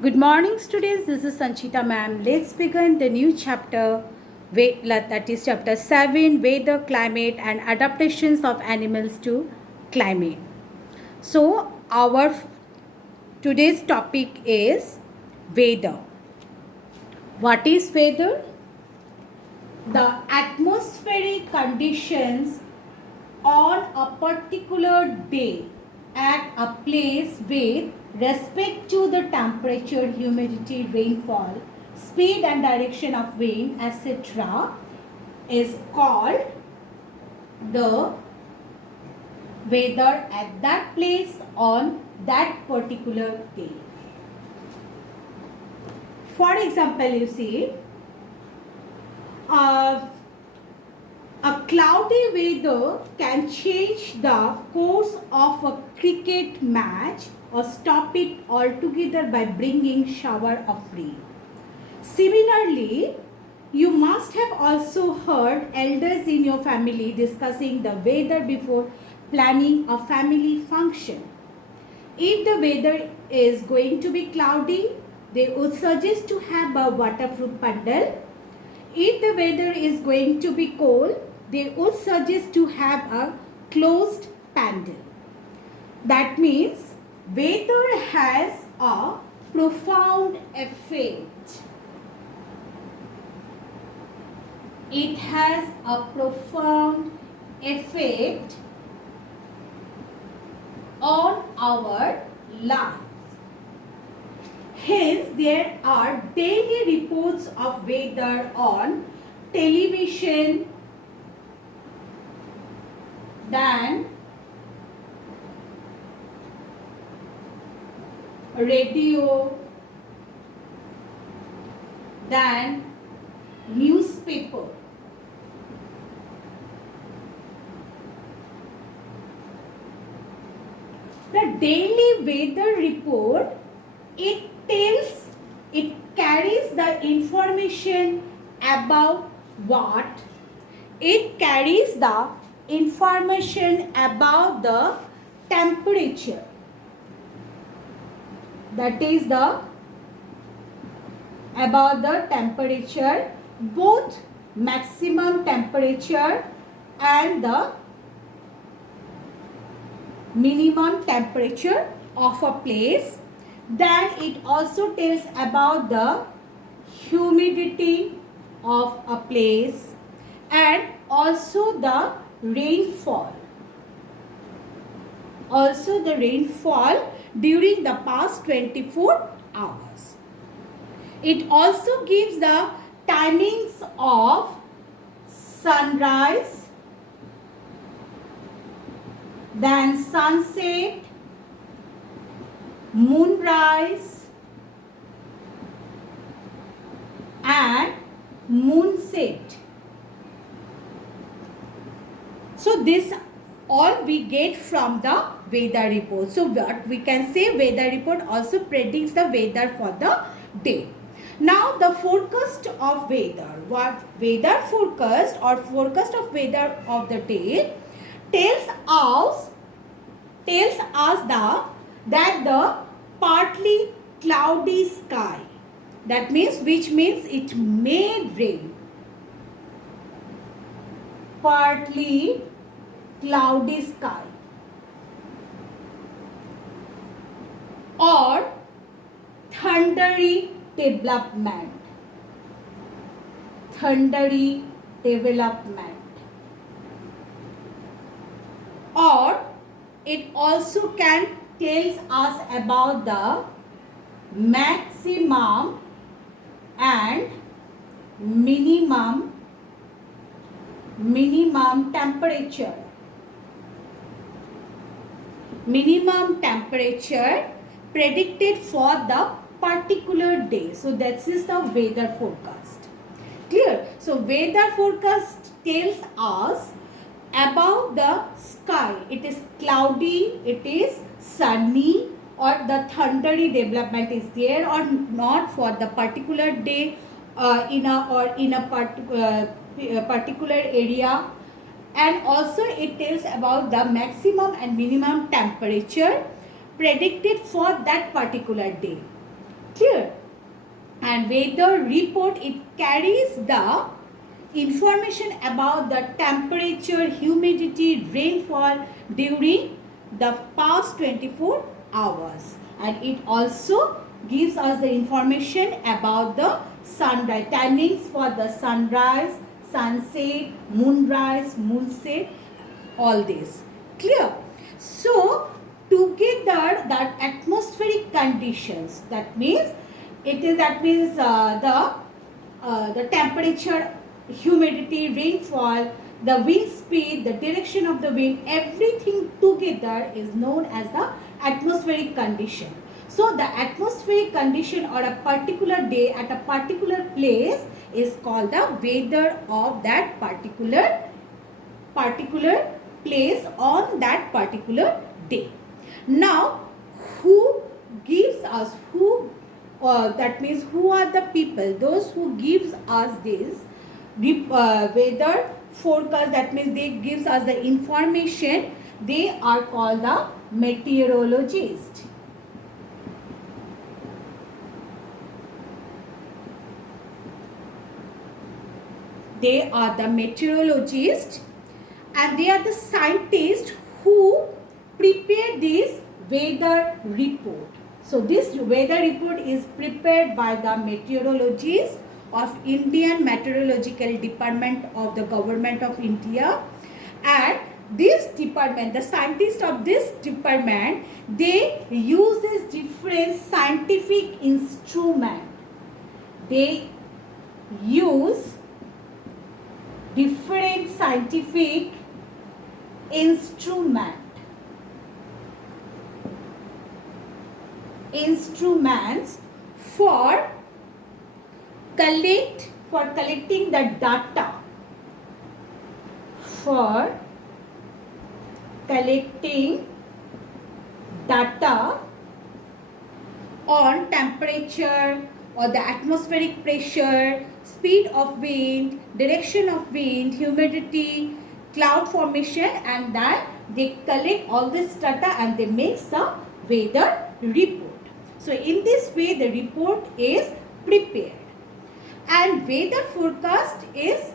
Good morning, students. This is Sanchita ma'am. Let's begin the new chapter, that is chapter 7, Weather, Climate and Adaptations of Animals to Climate. So, our today's topic is weather. What is weather? The atmospheric conditions on a particular day at a place with respect to the temperature, humidity, rainfall, speed and direction of wind, etc. is called the weather at that place on that particular day. For example, you see, a cloudy weather can change the course of a cricket match or stop it altogether by bringing shower of rain. Similarly, you must have also heard elders in your family discussing the weather before planning a family function. If the weather is going to be cloudy, they would suggest to have a waterproof bundle. If the weather is going to be cold, they would suggest to have a closed pandal. That means weather has a profound effect. It has a profound effect on our life. Hence, there are daily reports of weather on television, then radio, then newspaper. The daily weather report, it carries the information about what? It carries the information about the temperature. That is about the temperature, both maximum temperature and the minimum temperature of a place. Then it also tells about the humidity of a place and also the rainfall. Also the rainfall during the past 24 hours. It also gives the timings of sunrise, then sunset, moonrise and moonset. So this all we get from the weather report. So what we can say, weather report also predicts the weather for the day. Now the forecast of weather. What weather forecast or forecast of weather of the day tells us that the partly cloudy sky, that means which means it may rain. Partly cloudy sky or thundery development. Thundery development. Or it also can tells us about the maximum and minimum temperature. Minimum temperature predicted for the particular day. So that is the weather forecast. Clear? So weather forecast tells us about the sky. It is cloudy, it is sunny, or the thundery development is there or not for the particular day in a particular area. And also it tells about the maximum and minimum temperature predicted for that particular day. Clear? And weather report, it carries the information about the temperature, humidity, rainfall during the past 24 hours, and it also gives us the information about the sunrise timings for the sunrise, sunset, moonrise, moonset, all this. Clear? So together that atmospheric conditions, that means the temperature, humidity, rainfall, the wind speed, the direction of the wind, everything together is known as the atmospheric condition. So the atmospheric condition or a particular day at a particular place is called the weather of that particular place on that particular day. Now, who gives us, that means who are the people, those who gives us this weather forecast, that means they gives us the information, they are called the meteorologist. They are the meteorologists, and they are the scientists who prepare this weather report. So this weather report is prepared by the meteorologists of Indian Meteorological Department of the Government of India. And this department, the scientists of this department, they uses different scientific instrument. They use different scientific instruments for collecting the data, on temperature or the atmospheric pressure, speed of wind, direction of wind, humidity, cloud formation, and then they collect all this data and they make some weather report. So in this way the report is prepared. And weather forecast is,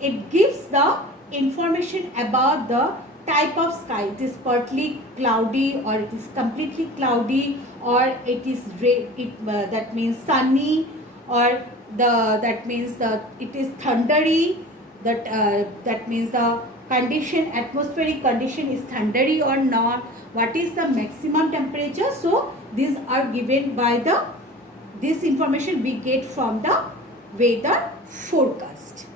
it gives the information about the type of sky. It is partly cloudy or it is completely cloudy, or it is that means sunny, or that means it is thundery, that means the condition, atmospheric condition is thundery or not, what is the maximum temperature. So these are given by this information we get from the weather forecast.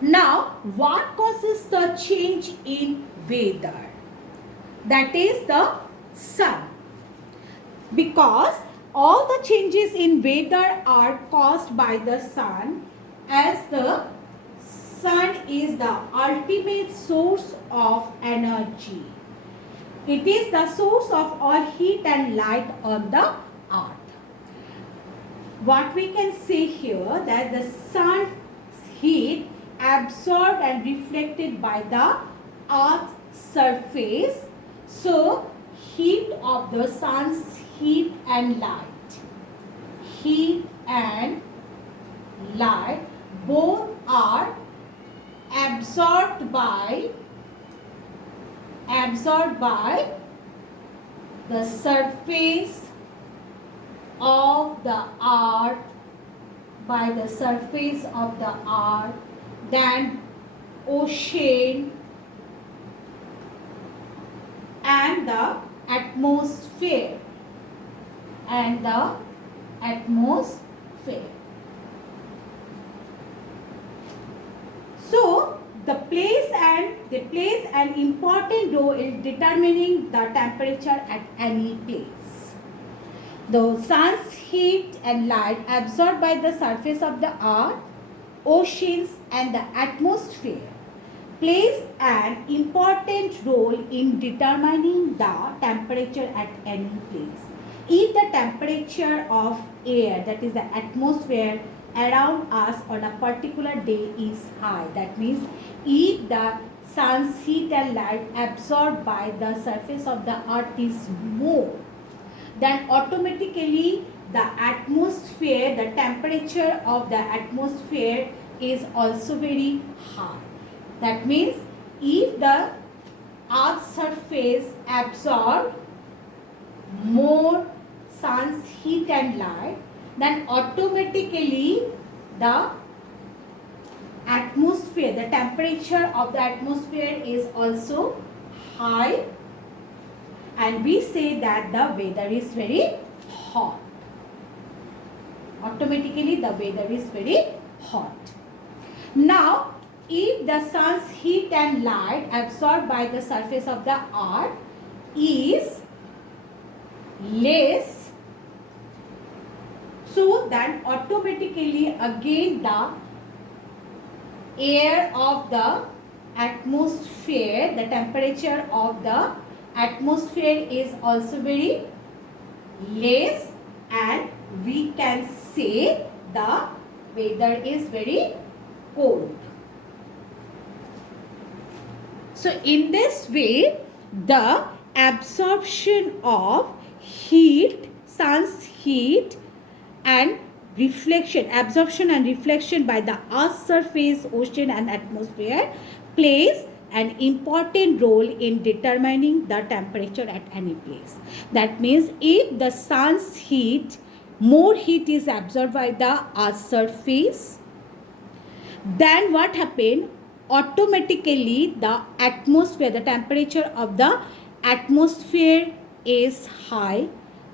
Now, what causes the change in weather? That is the sun. Because all the changes in weather are caused by the sun, as the sun is the ultimate source of energy. It is the source of all heat and light on the earth. What we can say here, that the sun's heat absorbed and reflected by the earth's surface. So heat of the sun's heat and light both are absorbed by the surface of the earth, then ocean and the atmosphere. So they plays an important role in determining the temperature at any place. The sun's heat and light absorbed by the surface of the earth, oceans and the atmosphere plays an important role in determining the temperature at any place. If the temperature of air, that is the atmosphere around us on a particular day is high, that means if the sun's heat and light absorbed by the surface of the earth is more, then automatically the atmosphere atmosphere, the temperature of the atmosphere is also very high. That means if the Earth's surface absorbs more sun's heat and light, then automatically the atmosphere, the temperature of the atmosphere is also high, and we say that the weather is very hot. Automatically the weather is very hot. Now, if the sun's heat and light absorbed by the surface of the earth is less, so then automatically again the air of the atmosphere, the temperature of the atmosphere is also very less, and we can say the weather is very cold. So in this way, the absorption of heat, sun's heat and absorption and reflection by the Earth's surface, ocean and atmosphere plays an important role in determining the temperature at any place. That means if the sun's heat, more heat is absorbed by the Earth's surface, then what happened? Automatically the atmosphere, the temperature of the atmosphere is high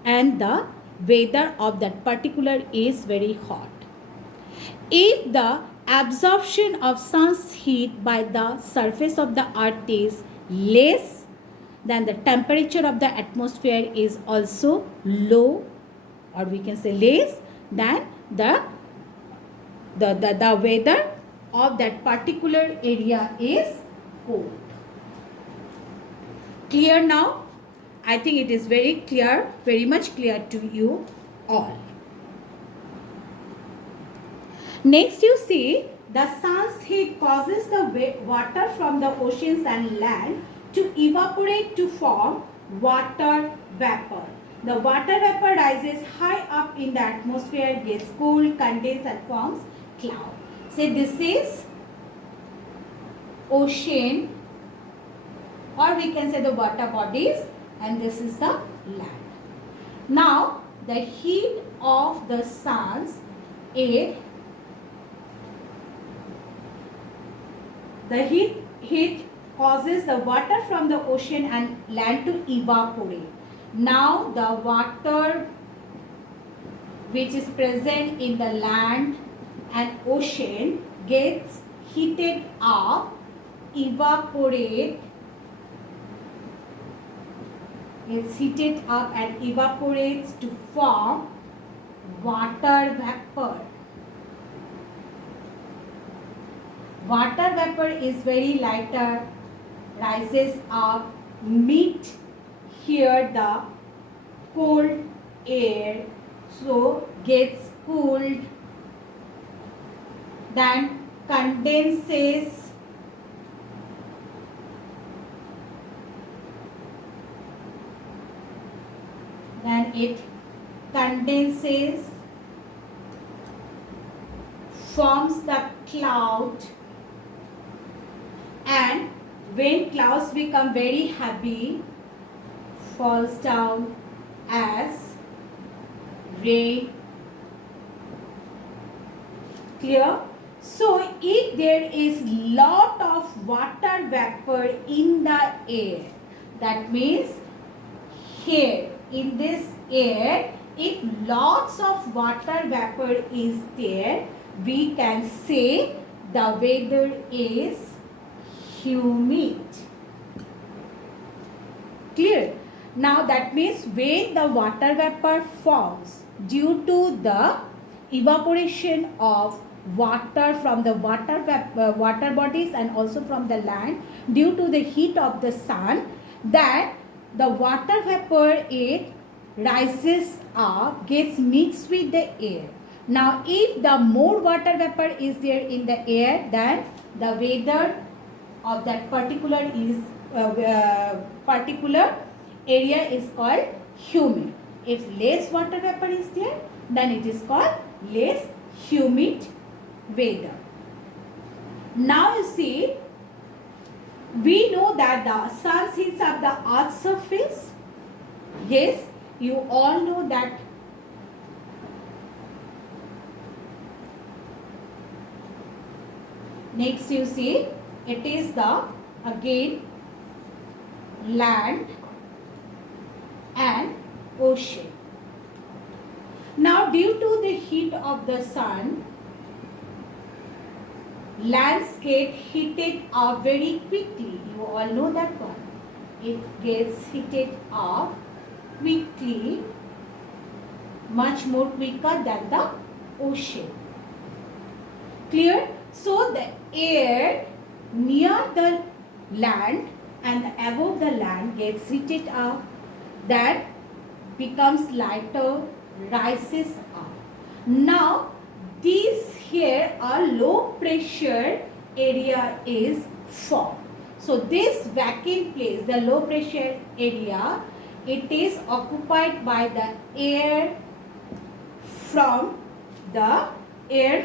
and the weather of that particular is very hot. If the absorption of sun's heat by the surface of the earth is less, then the temperature of the atmosphere is also low, or we can say less, than the weather of that particular area is cold. Clear now? I think it is very clear, very much clear to you all. Next you see, the sun's heat causes the water from the oceans and land to evaporate to form water vapor. The water vapor rises high up in the atmosphere, gets cooled, condenses and forms cloud. Say this is ocean, or we can say the water bodies, and this is the land. Now the heat of the sun's air, the heat causes the water from the ocean and land to evaporate. Now the water which is present in the land and ocean gets heated up, evaporate, is heated up and evaporates to form water vapor. Water vapor is very lighter, rises up, meet here the cold air, so gets cooled, then condenses, then it condenses, forms the cloud, and when clouds become very heavy, falls down as rain. Clear? So if there is lot of water vapor in the air, that means here in this air, if lots of water vapor is there, we can say the weather is humid. Clear? Now that means when the water vapor forms due to the evaporation of water from the water bodies and also from the land due to the heat of the sun, that the water vapor, it rises up, gets mixed with the air. Now if the more water vapor is there in the air, then the weather of that particular area is called humid. If less water vapor is there, then it is called less humid weather. Now you see, we know that the sun heats up the earth's surface. Yes, you all know that. Next you see, it is the again land and ocean. Now due to the heat of the sun, lands get heated up very quickly. You all know that one. It gets heated up quickly, much more quicker than the ocean. Clear? So the air near the land and above the land gets heated up, that becomes lighter, rises up. Now this here a low pressure area is formed. So this vacant place, the low pressure area, it is occupied by the air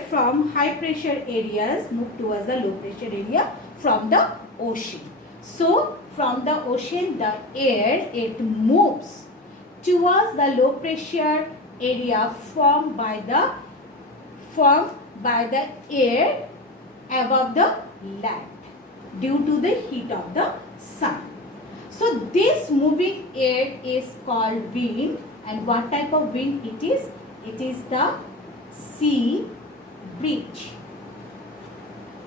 from high pressure areas move towards the low pressure area from the ocean. So from the ocean the air, it moves towards the low pressure area formed by the air above the land due to the heat of the sun. So this moving air is called wind. And what type of wind it is? It is the sea breeze.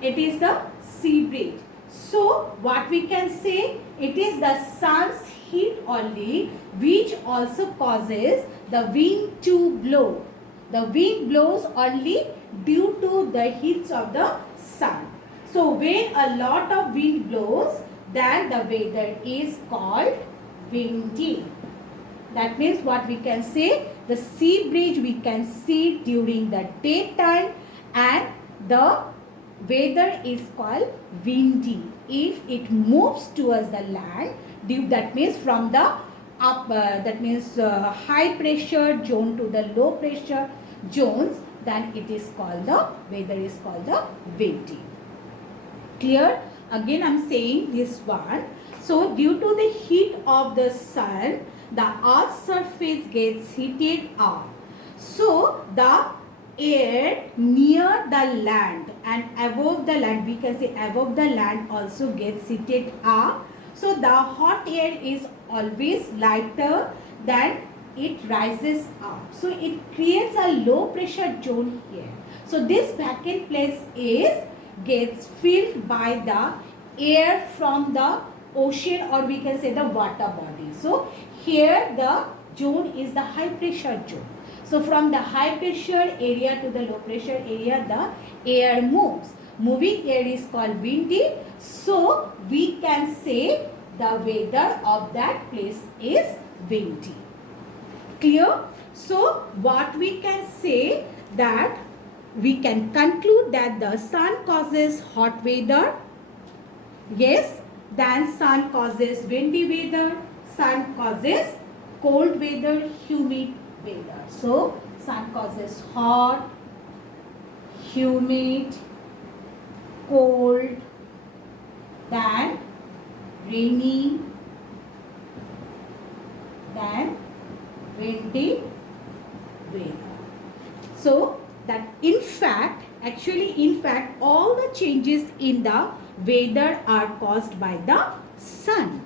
It is the sea breeze. So what we can say, it is the sun's heat only which also causes the wind to blow. The wind blows only due to the heats of the sun. So when a lot of wind blows, then the weather is called windy. That means what we can say, the sea breeze we can see during the daytime and the weather is called windy. If it moves towards the land, that means from the high pressure zone to the low pressure zones, then it is called the weather is called the windy. Clear? Again I am saying this one. So due to the heat of the sun, the earth's surface gets heated up. So the air near the land and above the land, we can say above the land also gets heated up. So the hot air is always lighter than it rises up. So it creates a low pressure zone here. So this vacant place gets filled by the air from the ocean, or we can say the water body. So here the zone is the high pressure zone. So from the high pressure area to the low pressure area, the air moves. Moving air is called windy. So we can say the weather of that place is windy. Clear? So what we can say, that we can conclude that the sun causes hot weather. Yes, then sun causes windy weather. Sun causes cold weather, humid weather. So sun causes hot, humid, cold, then rainy, then windy weather. So that in fact all the changes in the weather are caused by the sun.